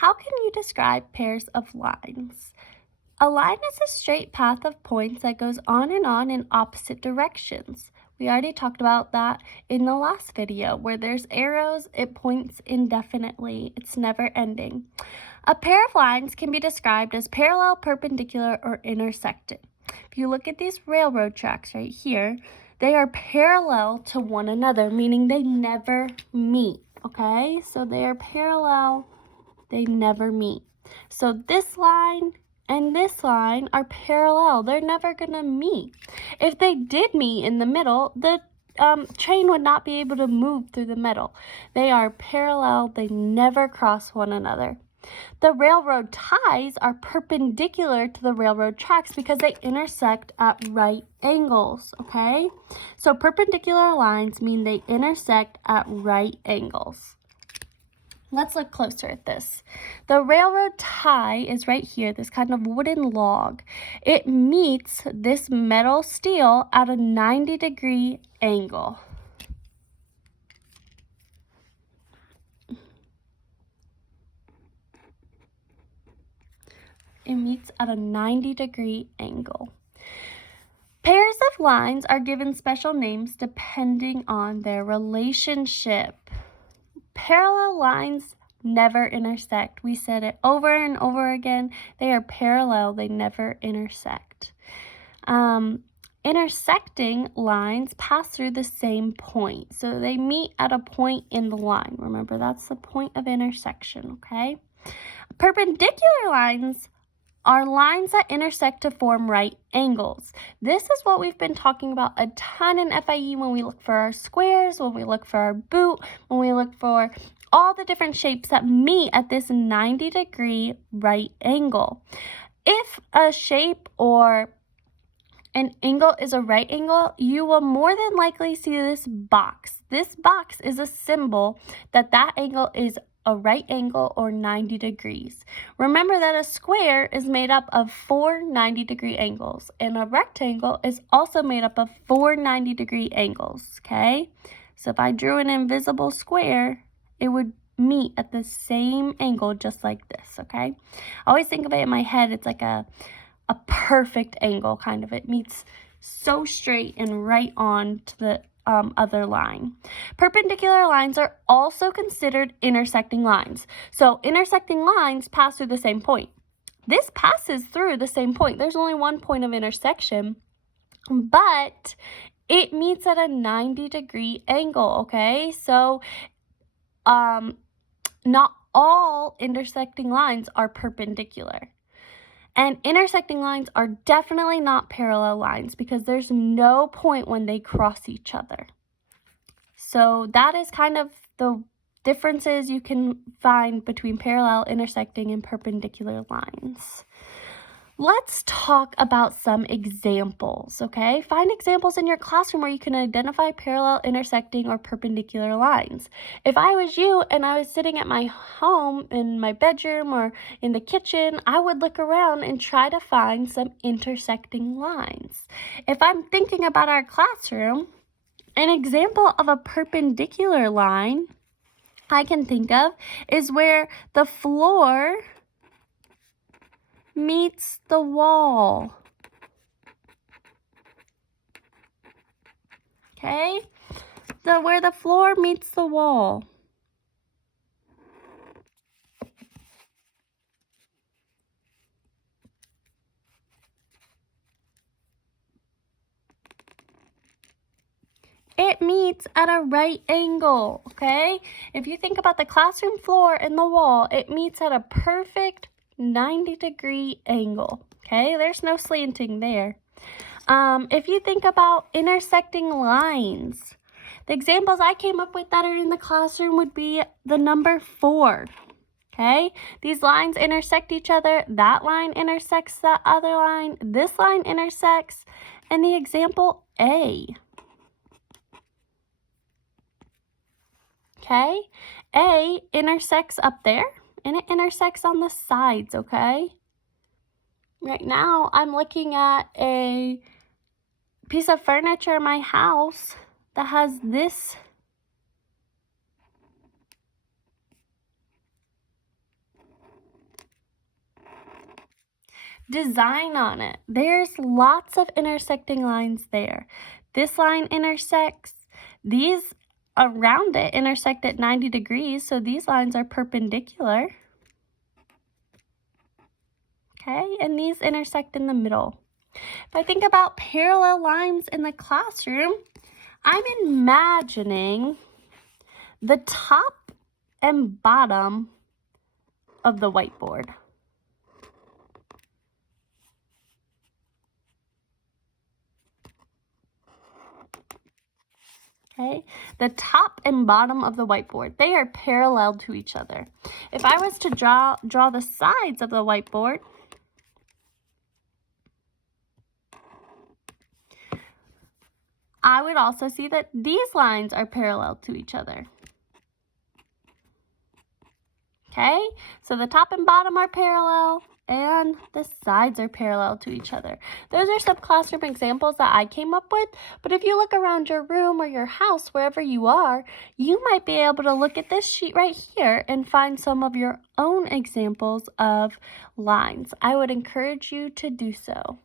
How can you describe pairs of lines? A line is a straight path of points that goes on in opposite directions. We already talked about that in the last video. Where there's arrows, it points indefinitely. It's never ending. A pair of lines can be described as parallel, perpendicular, or intersected. If you look at these railroad tracks right here, they are parallel to one another, meaning they never meet, okay? So they are parallel, they never meet. So this line and this line are parallel. They're never going to meet. If they did meet in the middle, the train would not be able to move through the middle. They are parallel. They never cross one another. The railroad ties are perpendicular to the railroad tracks because they intersect at right angles, okay? So perpendicular lines mean they intersect at right angles. Let's look closer at this. The railroad tie is right here, this kind of wooden log. It meets this metal steel at a 90-degree angle. It meets at a 90-degree angle. Pairs of lines are given special names depending on their relationship. Parallel lines never intersect. We said it over and over again. They are parallel. They never intersect. Intersecting lines pass through the same point. So they meet at a point in the line. Remember, that's the point of intersection, okay? Perpendicular lines are lines that intersect to form right angles. This is what we've been talking about a ton in FIE when we look for our squares, when we look for our boot, when we look for all the different shapes that meet at this 90-degree right angle. If a shape or an angle is a right angle, you will more than likely see this box. This box is a symbol that that angle is a right angle or 90 degrees. Remember that a square is made up of 4 90-degree angles, and a rectangle is also made up of 4 90-degree angles, okay? So if I drew an invisible square, it would meet at the same angle just like this, okay? I always think of it in my head, it's like a perfect angle, kind of. It meets so straight and right on to the other line. Perpendicular lines are also considered intersecting lines. So intersecting lines pass through the same point. This passes through the same point. There's only one point of intersection, but it meets at a 90-degree angle, okay? So not all intersecting lines are perpendicular. And intersecting lines are definitely not parallel lines because there's no point when they cross each other. So that is kind of the differences you can find between parallel, intersecting, and perpendicular lines. Let's talk about some examples, okay? Find examples in your classroom where you can identify parallel, intersecting, or perpendicular lines. If I was you and I was sitting at my home, in my bedroom, or in the kitchen, I would look around and try to find some intersecting lines. If I'm thinking about our classroom, an example of a perpendicular line I can think of is where the floor meets the wall. Okay? Where the floor meets the wall. It meets at a right angle, okay? If you think about the classroom floor and the wall, it meets at a perfect 90-degree angle, okay? There's no slanting there. If you think about intersecting lines, the examples I came up with that are in the classroom would be the number 4, okay? These lines intersect each other. That line intersects that other line. This line intersects. And the example A. Okay, A intersects up there, and it intersects on the sides, okay? Right now, I'm looking at a piece of furniture in my house that has this design on it. There's lots of intersecting lines there. This line intersects. These around it intersect at 90 degrees, so these lines are perpendicular. Okay, and these intersect in the middle. If I think about parallel lines in the classroom, I'm imagining the top and bottom of the whiteboard. Okay, the top and bottom of the whiteboard, they are parallel to each other. If I was to draw the sides of the whiteboard, I would also see that these lines are parallel to each other. Okay, so the top and bottom are parallel and the sides are parallel to each other. Those are some classroom examples that I came up with, but if you look around your room or your house, wherever you are, you might be able to look at this sheet right here and find some of your own examples of lines. I would encourage you to do so.